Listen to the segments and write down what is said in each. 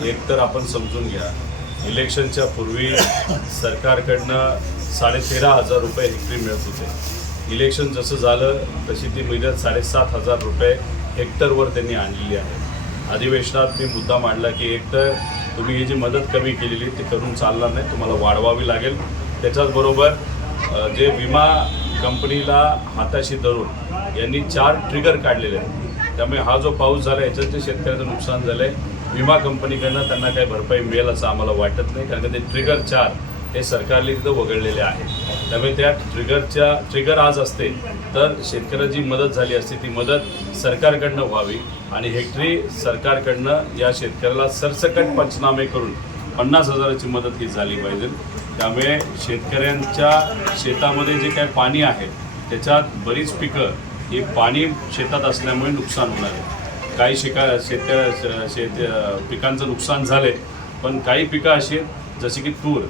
एक तर आपण समजून घ्या, इलेक्शनच्या पूर्वी सरकारकडनं 13,500 रुपये हेक्टरी मिळत होते। इलेक्शन जसं झालं तशी ती मुदत 7,500 रुपये हेक्टरवर त्यांनी आणलेली आहे। अधिवेशनात मी मुद्दा मांडला की एकतर तुम्ही ही जी मदत कमी केलेली ती करून चालणार नाही, तुम्हाला वाढवावी लागेल। त्याच्याचबरोबर जे विमा कंपनीला हाताशी धरून यांनी 4 ट्रिगर काढलेले आहेत, त्यामुळे हा जो पाऊस झाला याच्यात जे शेतकऱ्यांचं नुकसान झालं आहे विमा कंपनीकडनं त्यांना काही भरपाई मिळेल असं आम्हाला वाटत नाही, कारण ते ट्रिगर 4 हे सरकारने तिथं वगळलेले आहे। त्यामुळे त्या ट्रिगर आज असते तर शेतकऱ्याची मदत झाली असते, ती मदत सरकारकडनं व्हावी आणि हेक्टरी सरकारकडनं या शेतकऱ्याला सरसकट पंचनामे करून 50,000ची मदत ही झाली पाहिजे। त्यामुळे शेतकऱ्यांच्या शेतामध्ये जे काही पाणी आहे त्याच्यात बरीच पिकं ही पाणी शेतात असल्यामुळे नुकसान होणार आहे। काही पिकांचं नुकसान झाले, पण काही पिकं अशी आहेत जसे की तूर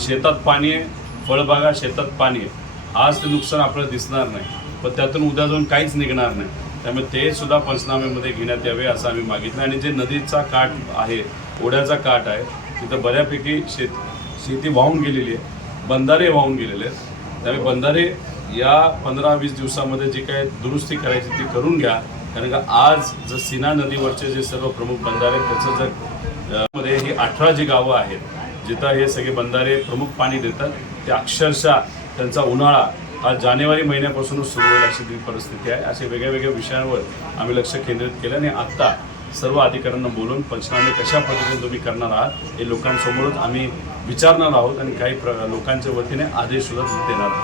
शेतात पाणी आहे, फळबागा शेतात पाणी आहे, आज ते नुकसान आपल्याला दिसणार नाही, पण त्यातून उद्या जाऊन काहीच निघणार नाही। त्यामुळे ते सुद्धा पंचनाम्यामध्ये घेण्यात यावे असं आम्ही मागितलं। आणि जे नदीचा काठ आहे, ओढ्याचा काठ आहे, तिथं बऱ्यापैकी शेती वाहून गेलेली आहे, बंधारे वाहून गेलेले आहेत। त्यामुळे बंधारे या 15-20 दिवसामध्ये जी काय दुरुस्ती करायची ती करून घ्या, कारण का आज जर सीना नदीवरचे जे सर्व प्रमुख बंधारे त्याचं जर मध्ये ही 18 जी गावं आहेत जिथं हे सगळे बंधारे प्रमुख पाणी देतात, ते अक्षरशः त्यांचा उन्हाळा हा जानेवारी महिन्यापासूनच सुरू होईल अशी ती परिस्थिती आहे। असे वेगळ्या विषयांवर आम्ही लक्ष केंद्रित केलं आणि आत्ता सर्व अधिकाऱ्यांना बोलून पंचनामे कशा पद्धतीने तुम्ही करणार आहात हे लोकांसमोरच आम्ही विचारणार आहोत आणि काही लोकांच्या वतीने आदेश सुद्धा देणार आहोत।